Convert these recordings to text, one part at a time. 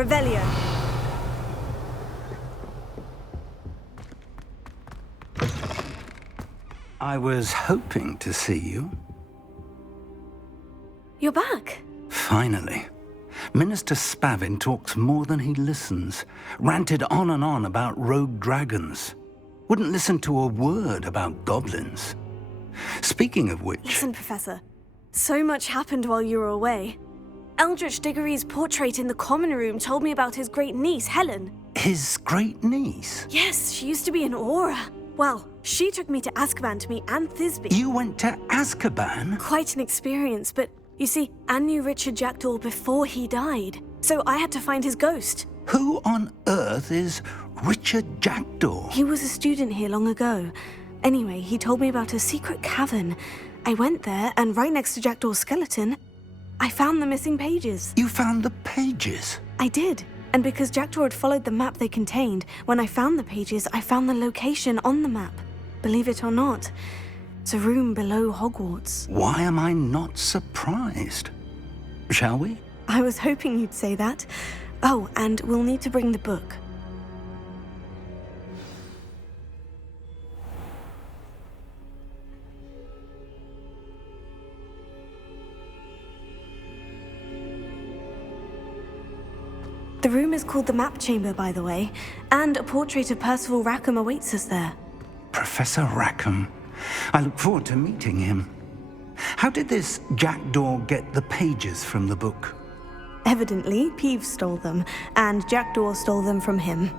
Revelio. I was hoping to see you. You're back. Finally. Minister Spavin talks more than he listens. Ranted on and on about rogue dragons. Wouldn't listen to a word about goblins. Speaking of which... Listen, Professor. So much happened while you were away. Eldritch Diggory's portrait in the common room told me about his great niece, Helen. His great niece? Yes, she used to be an Aura. Well, she took me to Azkaban to meet Anne Thisbe. You went to Azkaban? Quite an experience, but you see, Anne knew Richard Jackdaw before he died, so I had to find his ghost. Who on earth is Richard Jackdaw? He was a student here long ago. Anyway, he told me about a secret cavern. I went there, and right next to Jackdaw's skeleton, I found the missing pages. You found the pages? I did. And because Jackdaw had followed the map they contained, when I found the pages, I found the location on the map. Believe it or not, it's a room below Hogwarts. Why am I not surprised? Shall we? I was hoping you'd say that. Oh, and we'll need to bring the book. The room is called the Map Chamber, by the way, and a portrait of Percival Rackham awaits us there. Professor Rackham. I look forward to meeting him. How did this Jackdaw get the pages from the book? Evidently, Peeves stole them, and Jackdaw stole them from him.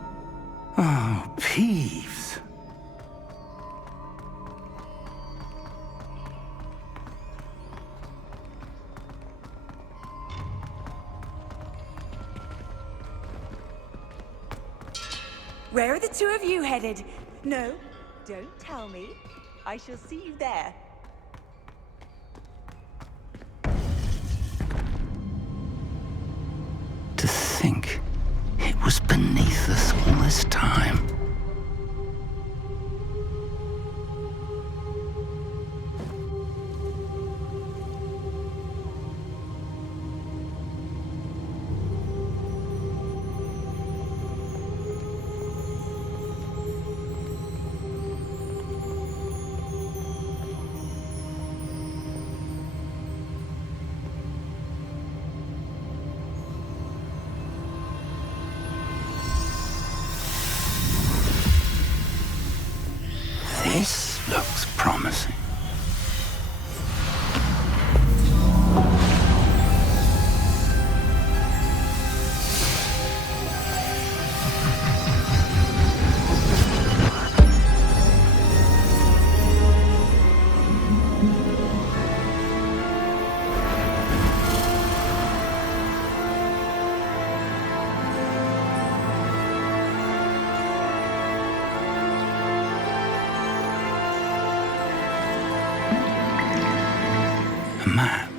Oh, Peeves. Where are the two of you headed? No, don't tell me. I shall see you there. To think it was beneath us all this time. This looks promising. A map.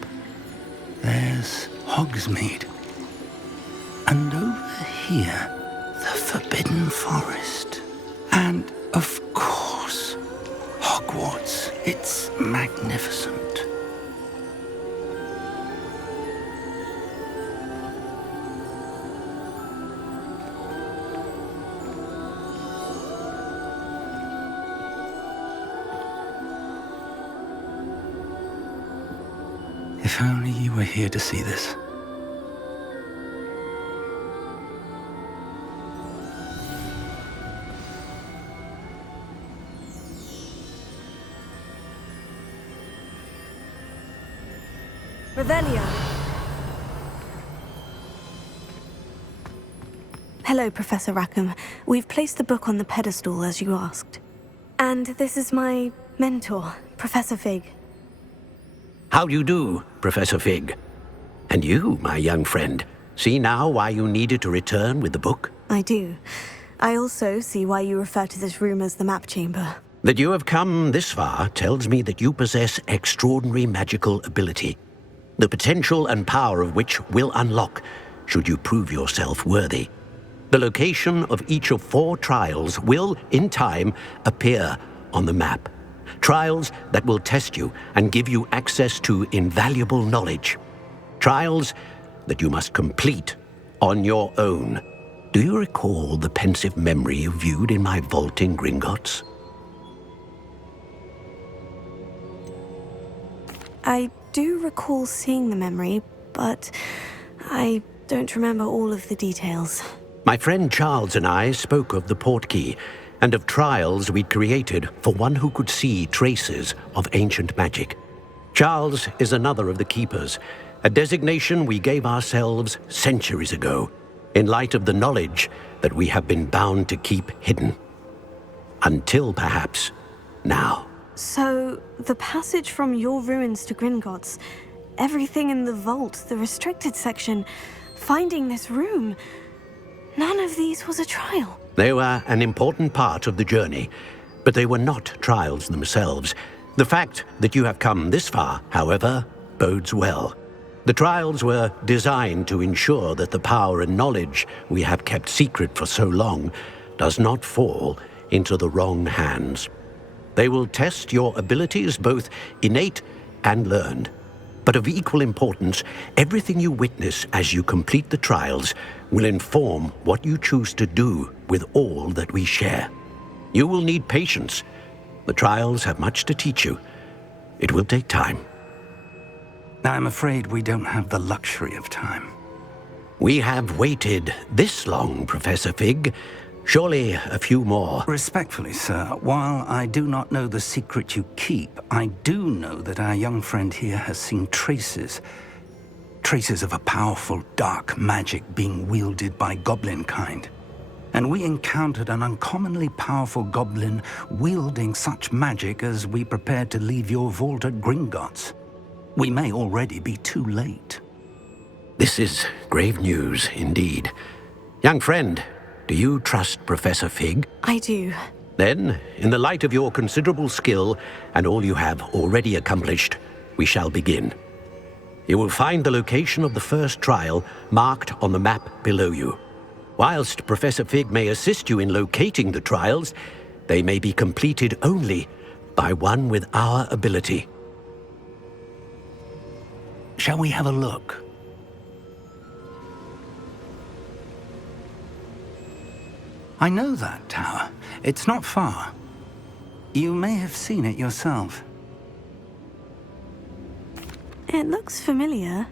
There's Hogsmeade. And over here, the Forbidden Forest. And, of course, Hogwarts. It's magnificent. If only you were here to see this. Revelio. Hello, Professor Rackham. We've placed the book on the pedestal, as you asked. And this is my mentor, Professor Fig. How do you do, Professor Fig? And you, my young friend, see now why you needed to return with the book? I do. I also see why you refer to this room as the Map Chamber. That you have come this far tells me that you possess extraordinary magical ability, the potential and power of which will unlock should you prove yourself worthy. The location of each of 4 trials will, in time, appear on the map. Trials that will test you and give you access to invaluable knowledge. Trials that you must complete on your own. Do you recall the pensive memory you viewed in my vault in Gringotts? I do recall seeing the memory, but I don't remember all of the details. My friend Charles and I spoke of the portkey and of trials we'd created for one who could see traces of ancient magic. Charles is another of the keepers, a designation we gave ourselves centuries ago, in light of the knowledge that we have been bound to keep hidden. Until perhaps now. So, the passage from your ruins to Gringotts, everything in the vault, the restricted section, finding this room, none of these was a trial. They were an important part of the journey, but they were not trials themselves. The fact that you have come this far, however, bodes well. The trials were designed to ensure that the power and knowledge we have kept secret for so long does not fall into the wrong hands. They will test your abilities, both innate and learned. But of equal importance, everything you witness as you complete the trials will inform what you choose to do with all that we share. You will need patience. The trials have much to teach you. It will take time. I'm afraid we don't have the luxury of time. We have waited this long, Professor Fig. Surely a few more. Respectfully, sir, while I do not know the secret you keep, I do know that our young friend here has seen traces of a powerful dark magic being wielded by goblin kind. And we encountered an uncommonly powerful goblin wielding such magic as we prepared to leave your vault at Gringotts. We may already be too late. This is grave news indeed. Young friend, do you trust Professor Fig? I do. Then, in the light of your considerable skill and all you have already accomplished, we shall begin. You will find the location of the first trial marked on the map below you. Whilst Professor Fig may assist you in locating the trials, they may be completed only by one with our ability. Shall we have a look? I know that tower. It's not far. You may have seen it yourself. It looks familiar.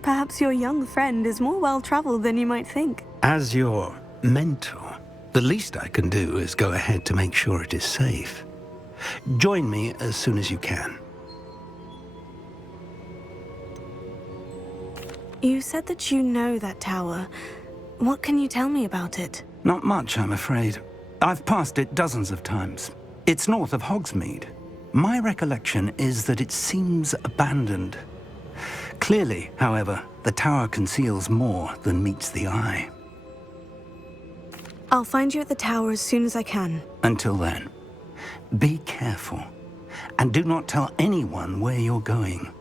Perhaps your young friend is more well-traveled than you might think. As your mentor, the least I can do is go ahead to make sure it is safe. Join me as soon as you can. You said that you know that tower. What can you tell me about it? Not much, I'm afraid. I've passed it dozens of times. It's north of Hogsmeade. My recollection is that it seems abandoned. Clearly, however, the tower conceals more than meets the eye. I'll find you at the tower as soon as I can. Until then, be careful, and do not tell anyone where you're going.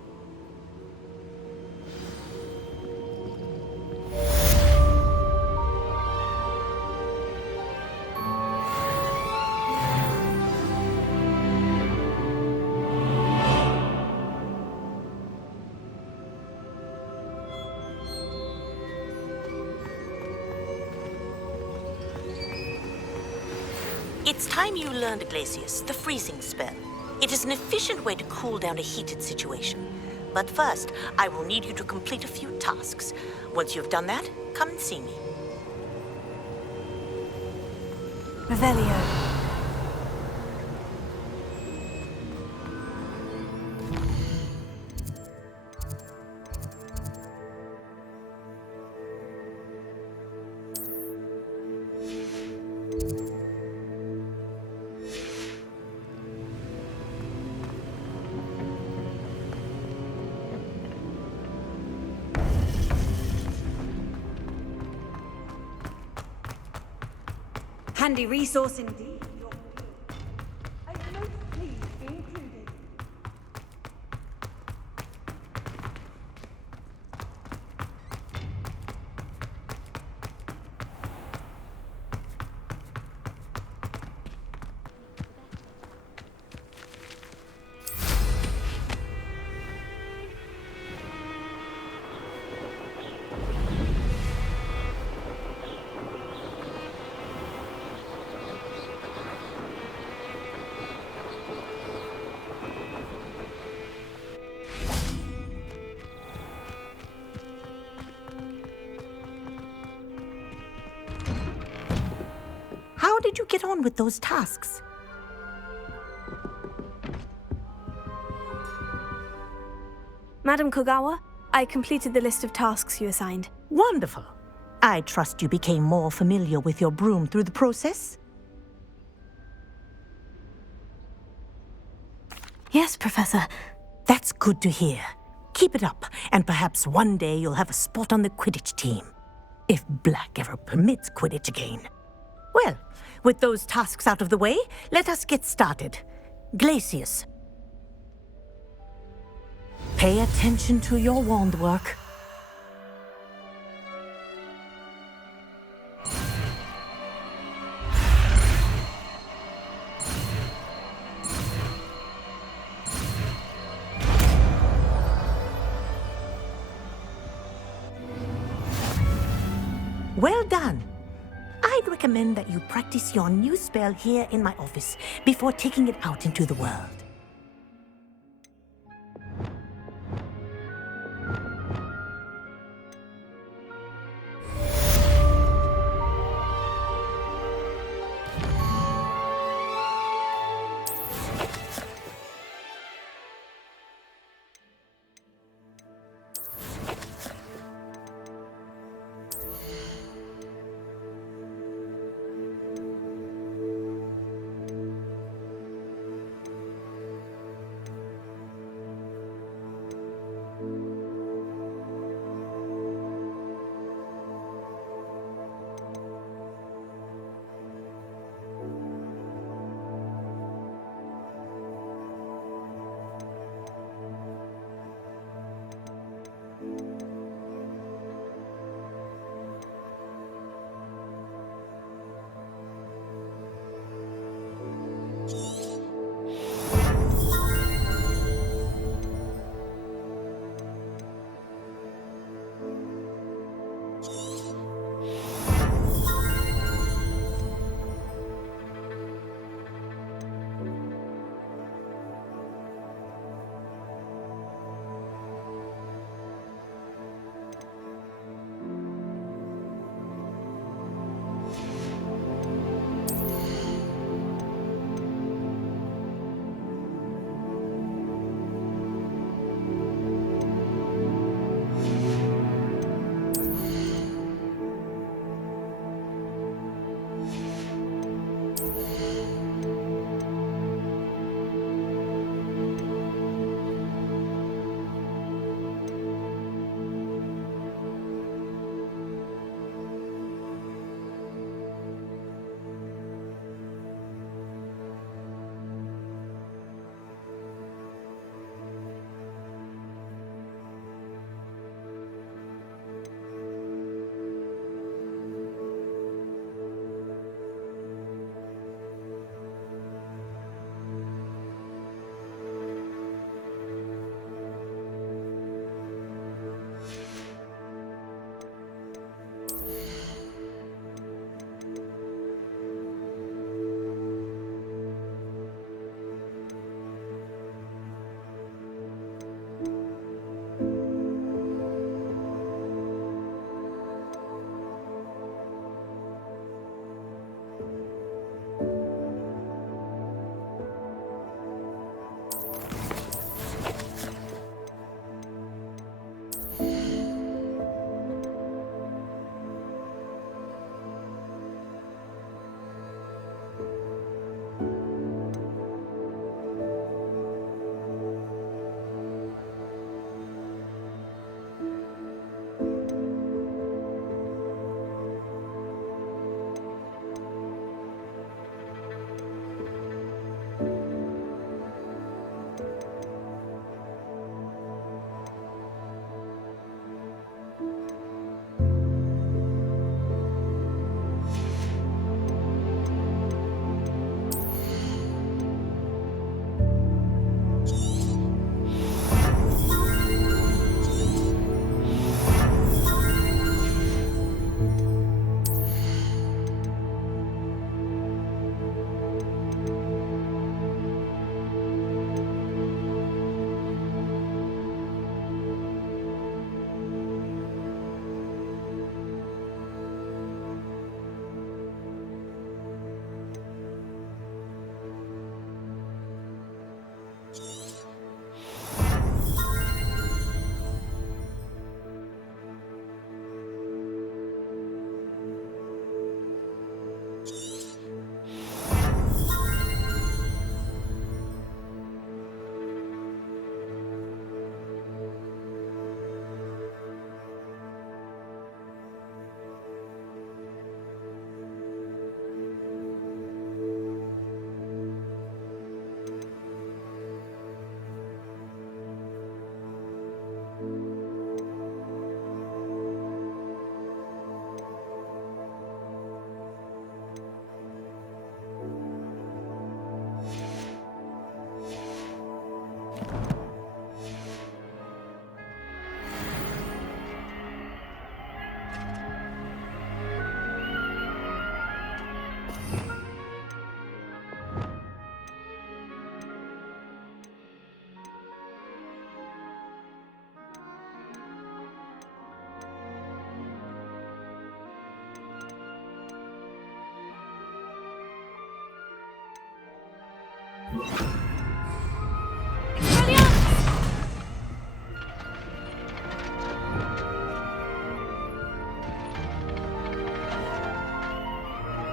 It's time you learned Glacius, the freezing spell. It is an efficient way to cool down a heated situation. But first, I will need you to complete a few tasks. Once you've done that, come and see me. Revelio. Handy resource indeed. I'm most pleased to be included. did you get on with those tasks? Madam Kogawa, I completed the list of tasks you assigned. Wonderful. I trust you became more familiar with your broom through the process? Yes, Professor. That's good to hear. Keep it up, and perhaps one day you'll have a spot on the Quidditch team. If Black ever permits Quidditch again. Well, with those tasks out of the way, let us get started. Glacius. Pay attention to your wand work. Well done. I'd recommend that you practice your new spell here in my office before taking it out into the world.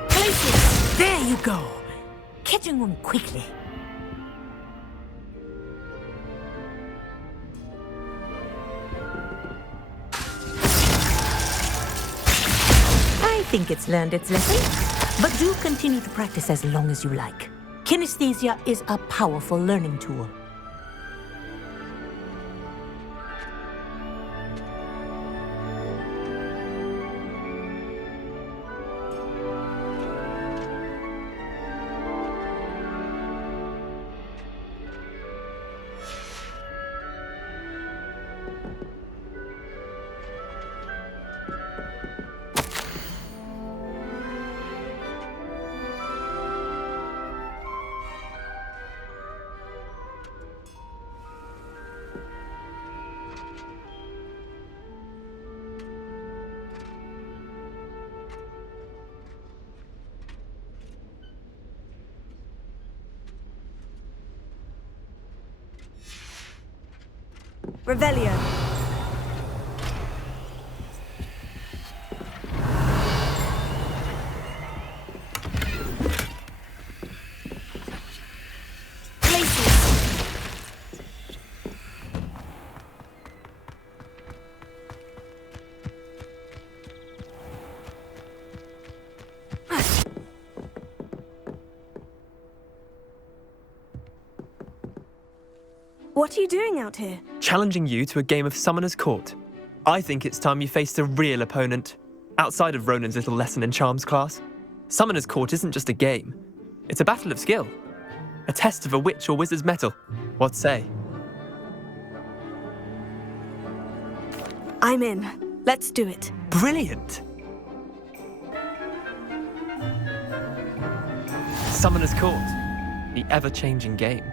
Glacius! There you go! Catching them quickly. I think it's learned its lesson, but do continue to practice as long as you like. Kinesthesia is a powerful learning tool. Revelio. What are you doing out here? Challenging you to a game of Summoner's Court. I think it's time you faced a real opponent, outside of Ronan's little lesson in charms class. Summoner's Court isn't just a game. It's a battle of skill. A test of a witch or wizard's mettle. What say? I'm in. Let's do it. Brilliant! Summoner's Court. The ever-changing game.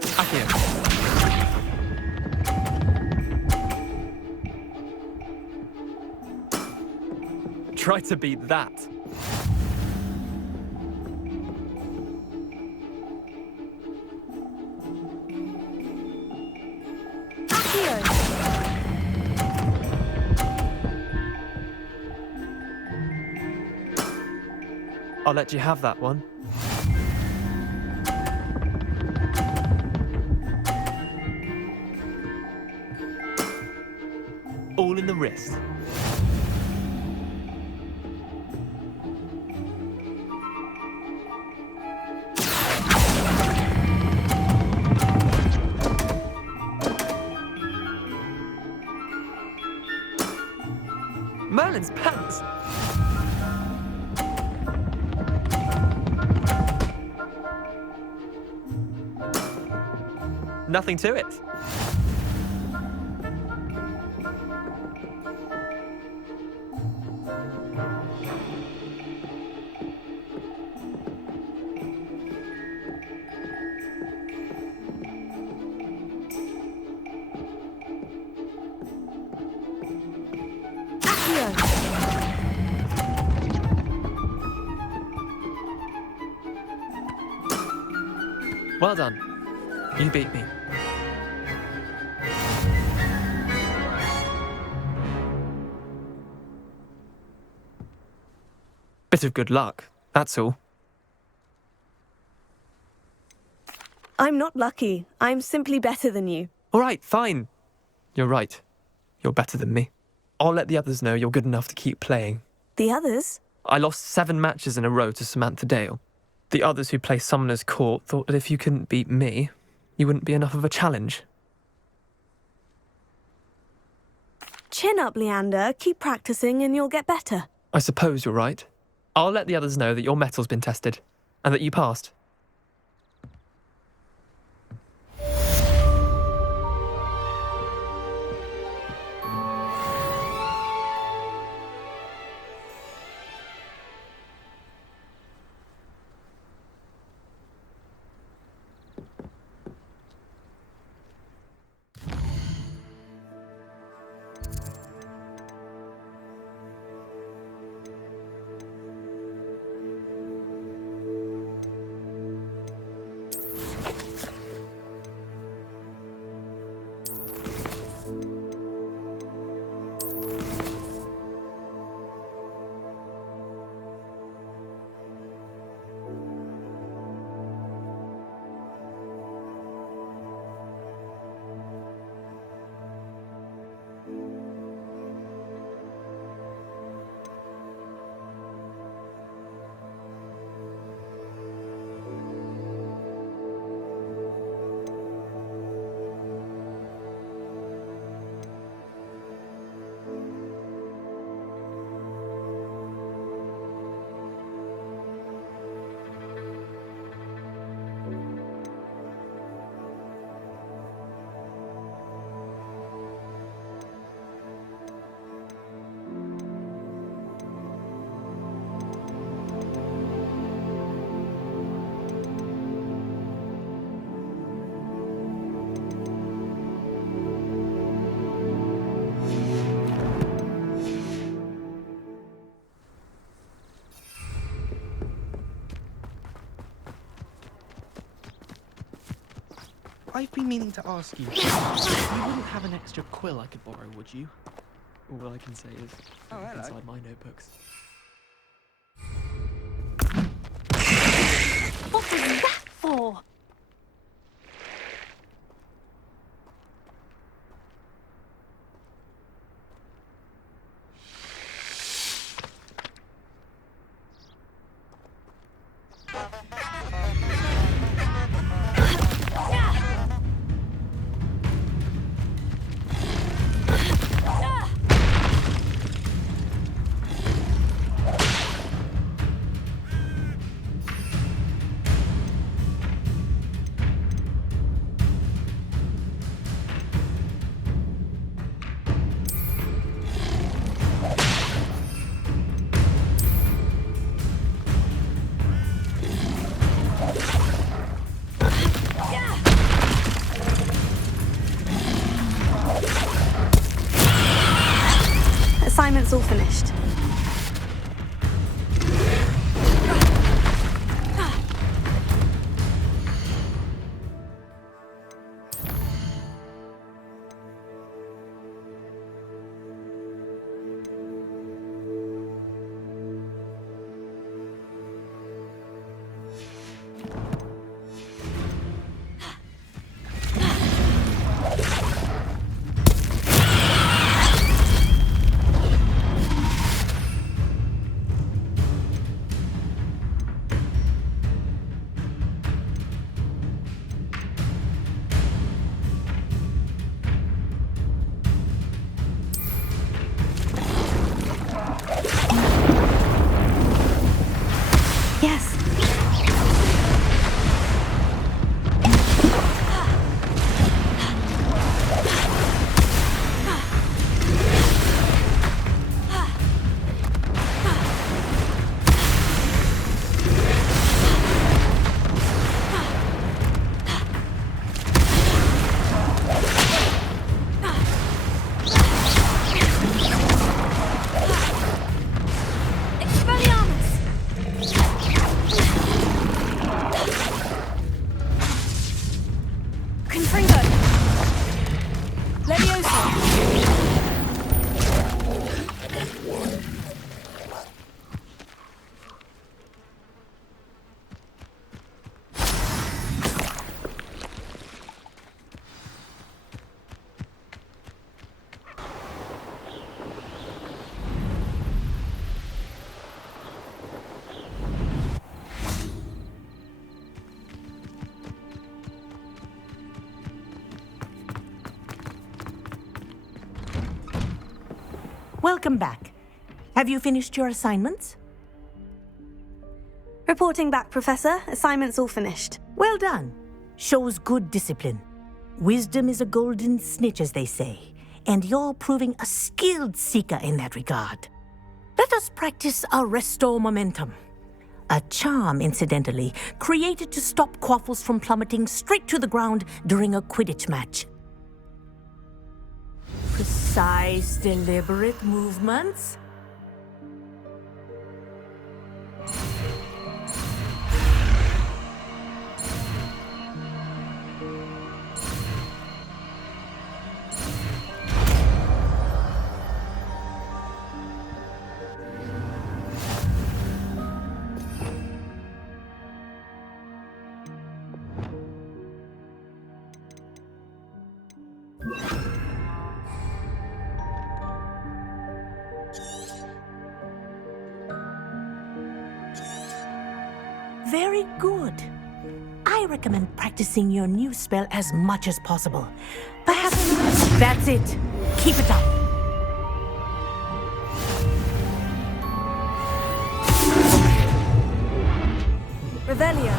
Accio. Try to beat that. I'll let you have that one. All in the wrist. Merlin's pants. Nothing to it. Well done. You beat me. Bit of good luck, that's all. I'm not lucky. I'm simply better than you. All right, fine. You're right. You're better than me. I'll let the others know you're good enough to keep playing. The others? I lost 7 matches in a row to Samantha Dale. The others who play Summoner's Court thought that if you couldn't beat me, you wouldn't be enough of a challenge. Chin up, Leander. Keep practicing and you'll get better. I suppose you're right. I'll let the others know that your metal's been tested, and that you passed. I've been meaning to ask you. You wouldn't have an extra quill I could borrow, would you? All I can say is look inside my notebooks. What was that for? Assignment's all finished. Yes. Welcome back. Have you finished your assignments? Reporting back, Professor. Assignment's all finished. Well done. Shows good discipline. Wisdom is a golden snitch, as they say, and you're proving a skilled seeker in that regard. Let us practice a restore momentum. A charm, incidentally, created to stop quaffles from plummeting straight to the ground during a Quidditch match. Precise, deliberate movements. Very good. I recommend practicing your new spell as much as possible. Perhaps that's it. Keep it up. Revelio.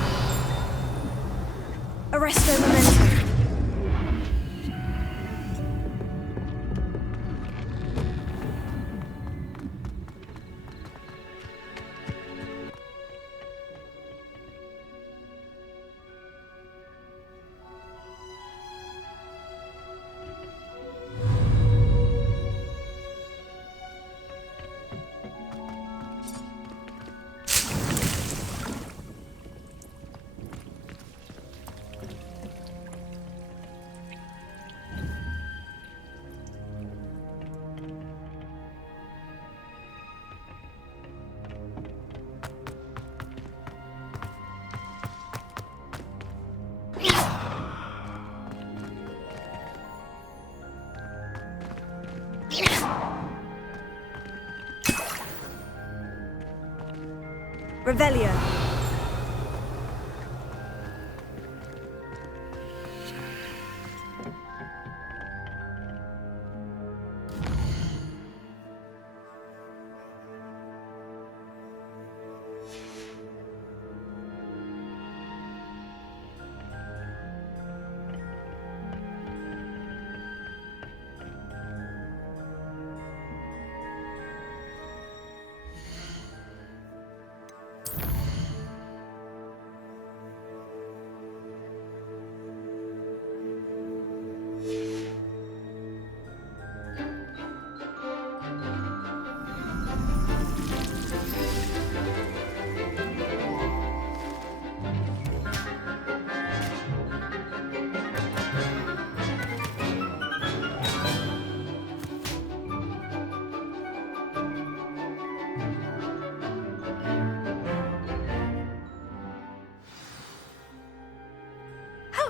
Arresto momentum. Revelio.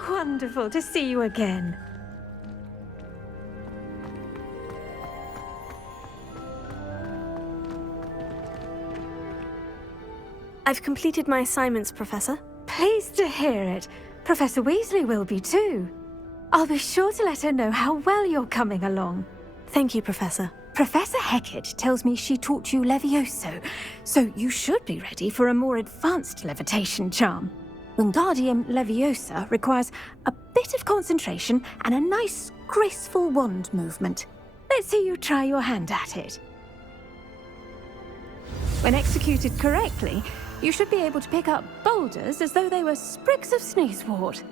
Wonderful to see you again. I've completed my assignments, Professor. Pleased to hear it. Professor Weasley will be too. I'll be sure to let her know how well you're coming along. Thank you, Professor. Professor Hecat tells me she taught you Levioso, so you should be ready for a more advanced levitation charm. Wingardium Leviosa requires a bit of concentration and a nice, graceful wand movement. Let's see you try your hand at it. When executed correctly, you should be able to pick up boulders as though they were sprigs of sneezewort.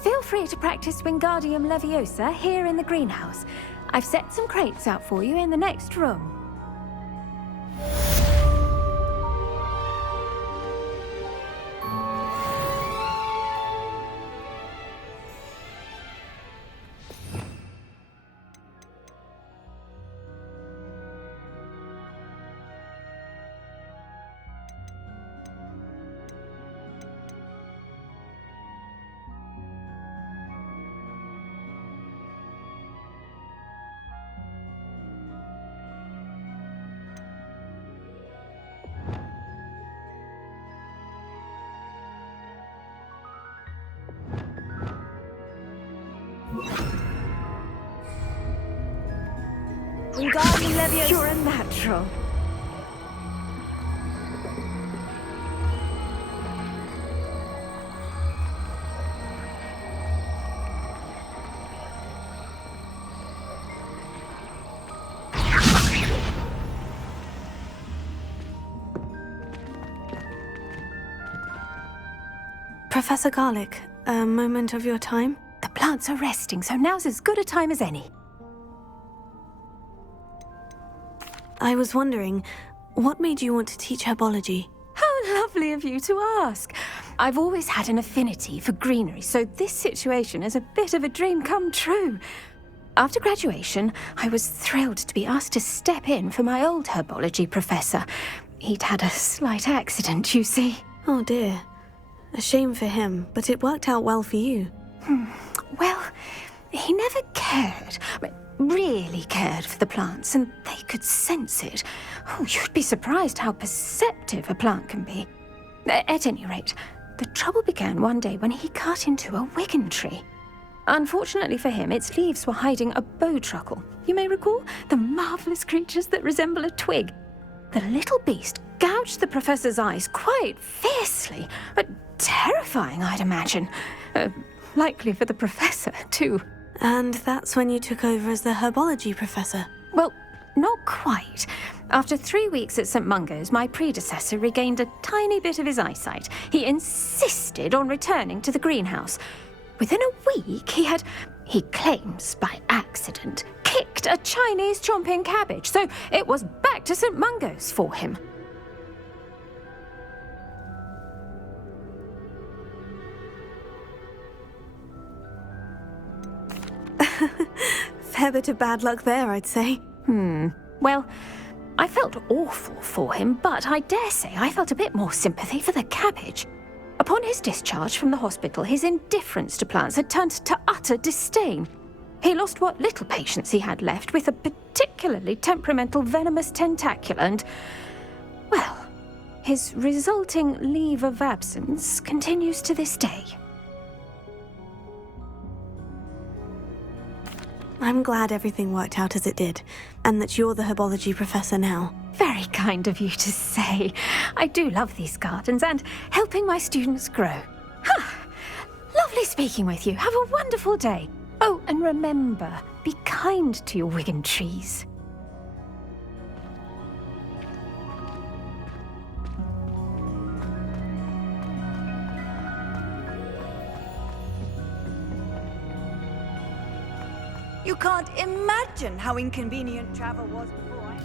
Feel free to practice Wingardium Leviosa here in the greenhouse. I've set some crates out for you in the next room. Wingardium Leviosa. You're a natural. Professor Garlick, a moment of your time? The plants are resting, so now's as good a time as any. I was wondering, what made you want to teach herbology? How lovely of you to ask. I've always had an affinity for greenery, so this situation is a bit of a dream come true. After graduation, I was thrilled to be asked to step in for my old herbology professor. He'd had a slight accident, you see. Oh dear. A shame for him, but it worked out well for you. Well, he never cared. Really cared for the plants, and they could sense it. Oh, you'd be surprised how perceptive a plant can be. At any rate, the trouble began one day when he cut into a wigan tree. Unfortunately for him, its leaves were hiding a bowtruckle. You may recall the marvellous creatures that resemble a twig. The little beast gouged the professor's eyes quite fiercely, but terrifying, I'd imagine. Likely for the professor, too. And that's when you took over as the herbology professor? Well, not quite. After 3 weeks at St. Mungo's, my predecessor regained a tiny bit of his eyesight. He insisted on returning to the greenhouse. Within a week, he claims by accident, kicked a Chinese chomping cabbage, so it was back to St. Mungo's for him. fair bit of bad luck there, I'd say. Well, I felt awful for him, but I dare say I felt a bit more sympathy for the cabbage. Upon his discharge from the hospital, his indifference to plants had turned to utter disdain. He lost what little patience he had left with a particularly temperamental venomous tentacula and, well, his resulting leave of absence continues to this day. I'm glad everything worked out as it did, and that you're the herbology professor now. Very kind of you to say. I do love these gardens and helping my students grow. Lovely speaking with you. Have a wonderful day. Oh, and remember, be kind to your Wigan trees. You can't imagine how inconvenient travel was before I...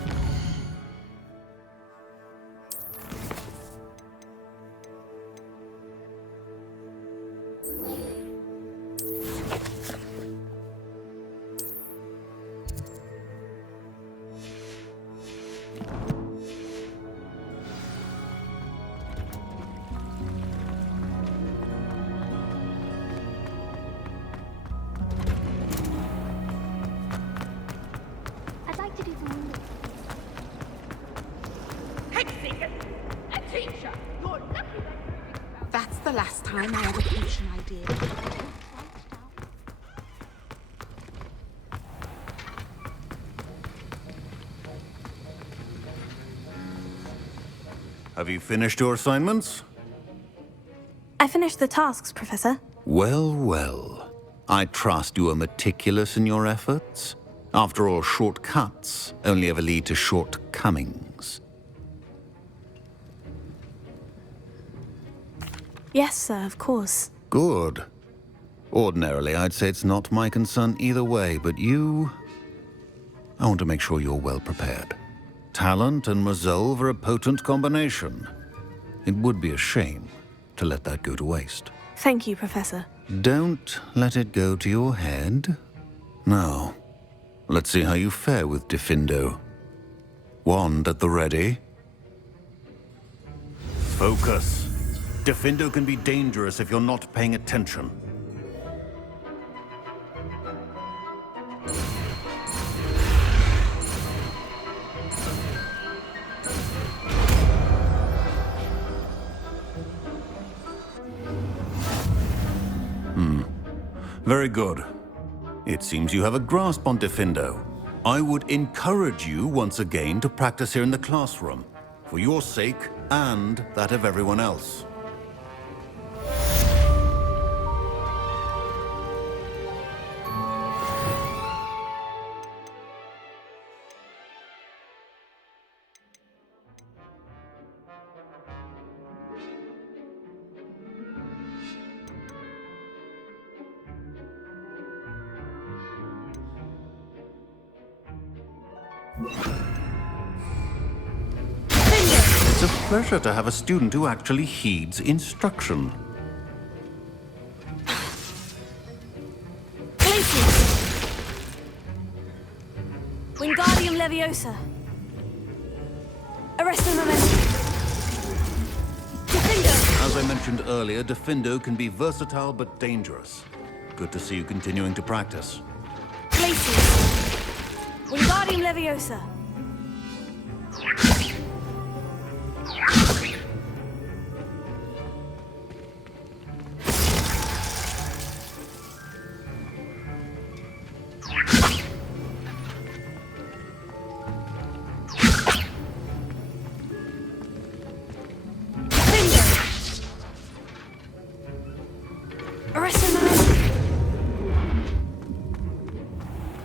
That's the last time I had a potion idea. Have you finished your assignments? I finished the tasks, Professor. Well, well. I trust you are meticulous in your efforts. After all, shortcuts only ever lead to shortcomings. Yes, sir, of course. Good. Ordinarily, I'd say it's not my concern either way, but you... I want to make sure you're well prepared. Talent and resolve are a potent combination. It would be a shame to let that go to waste. Thank you, Professor. Don't let it go to your head. Now, let's see how you fare with Diffindo. Wand at the ready. Focus. Diffindo can be dangerous if you're not paying attention. Very good. It seems you have a grasp on Diffindo. I would encourage you once again to practice here in the classroom, for your sake and that of everyone else. It's a pleasure to have a student who actually heeds instruction. Glacius! Wingardium Leviosa. Arresto momentum. Diffindo! As I mentioned earlier, Diffindo can be versatile but dangerous. Good to see you continuing to practice. Glacius! Wingardium Leviosa.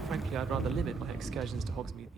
Frankly, I'd rather limit my excursions to Hogsmeade.